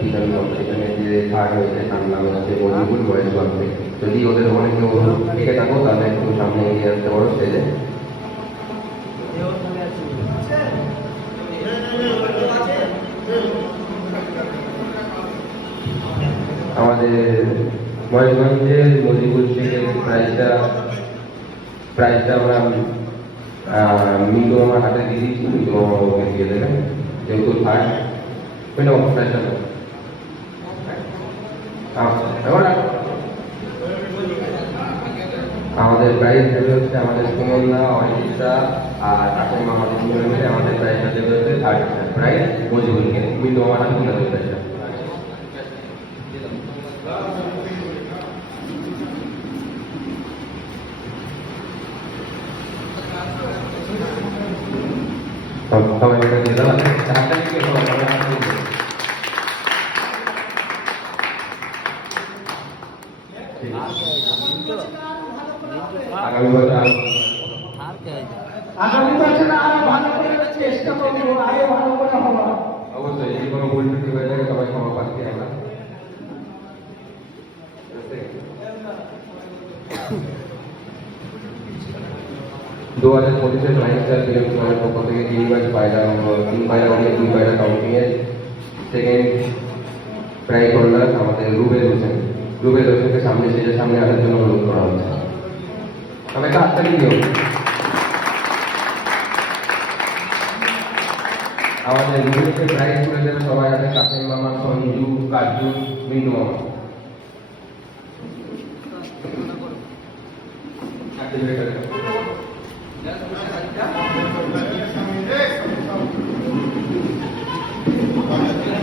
পিছন কম্পিটিশনে যে থার্ড হয়েছে তার নাম হচ্ছে মজিবুল বয়েজ বাংলাদেশ। যদি ওদের ওখানে কেউ থেকে থাকো তাহলে একটু সামনে এগিয়ে আসতে পারো স্টেজে। আমাদের ময়ূরভঞ্জের মজিবুল শেখের প্রাইজটা আমরা মিন্টু আমার হাতে দিয়ে দিচ্ছি, মিন্টু আমার ওকে দিয়ে দেবেন যেহেতু থার্ড। প্রাইজটা আমাদের প্রাইজ দেবে হচ্ছে আমাদের সুমনদা, অনিতা আর কাকিমা, আমাদের দুজনে মিলে আমাদের প্রাইজটা দেবে হচ্ছে থার্ড প্রাইজ মজিবুলকে। মিন্টু আমার হাতে তুলে দেবে প্রাইজটা। সবাই এটা দিয়ে দাও। আগামী বছর আরো ভালো করে চেষ্টা করবো, আরো ভালো করে হবো। অবশ্যই যদি কোনো ভুল ত্রুটি হয়ে থাকে সবাই ক্ষমা পাচ্ছি আমরা। 2025 লাইন স্টার ফিল্ম ক্লাবের পক্ষ থেকে 3 পায়রা অনেক 2 পায়রা কাউন্টিংয়ের সেকেন্ড প্রাইজ হোল্ডার আমাদের রুবেল হোসেনকে সামনে স্টেজের সামনে আসার জন্য অনুরোধ করা হচ্ছে। তবে একটা হাততালি দিও। আমাদের রুবেলকে প্রাইজ তুলে দেবে সবাই আছে কাকিম মামা, সঞ্জু, কাজু, মিন্টু মামা।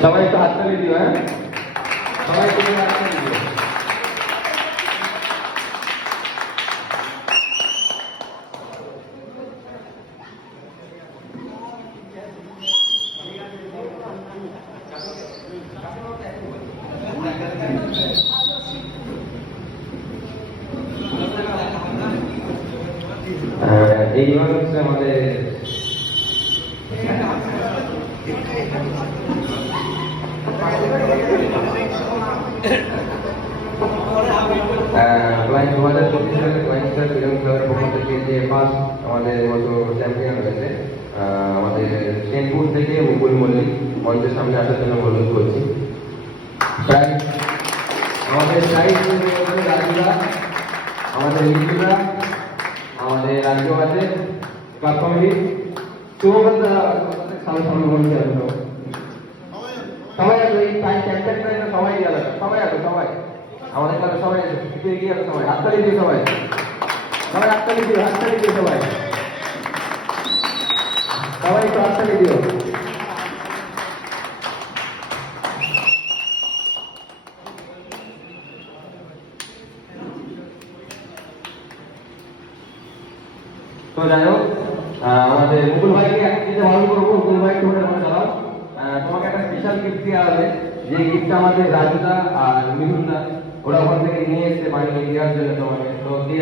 সবাই একটু হাততালি দিও। হ্যাঁ, সবাই একটু হাততালি দিও। এইভাবে হচ্ছে আমাদের ক্লাইন্ট 2024 সালে ক্লাইন্ট স্টার ফিল্ম ক্লাবের পক্ষ থেকে যে ফার্স্ট আমাদের মতো চ্যাম্পিয়ন হয়েছে আমাদের সেনপুর থেকে মুকুল মল্লিক মঞ্চের সামনে আসার জন্য অনুরোধ করছি। আমাদের সাইড রাজুরা, আমাদের মিত্ররা, আমাদের রাজ্য আছে ক্লাব কমিটি সবাই আসো। এই চ্যাম্পিয়ন সবাই দিয়ে আলাদা, সবাই আসো, সবাই আমাদের ক্লাবে সবাই এগিয়ে আসো। সবাই হাততালি দিও, সবাই হাততালি দিও, সবাই একটু হাততালি দিও। তো যাই হোক, আমাদের মুকুল ভাইকে একদিকে ভালো করবো। মুকুল ভাই একটু মনে চালাও। তোমাকে একটা স্পেশাল গিফট দেওয়া হবে, যে গিফটটা আমাদের রাজুদা আর মিঠুনদা ওরা ওখান থেকে নিয়ে এসে বানিয়ে দেওয়ার জন্য তোমাকে। তো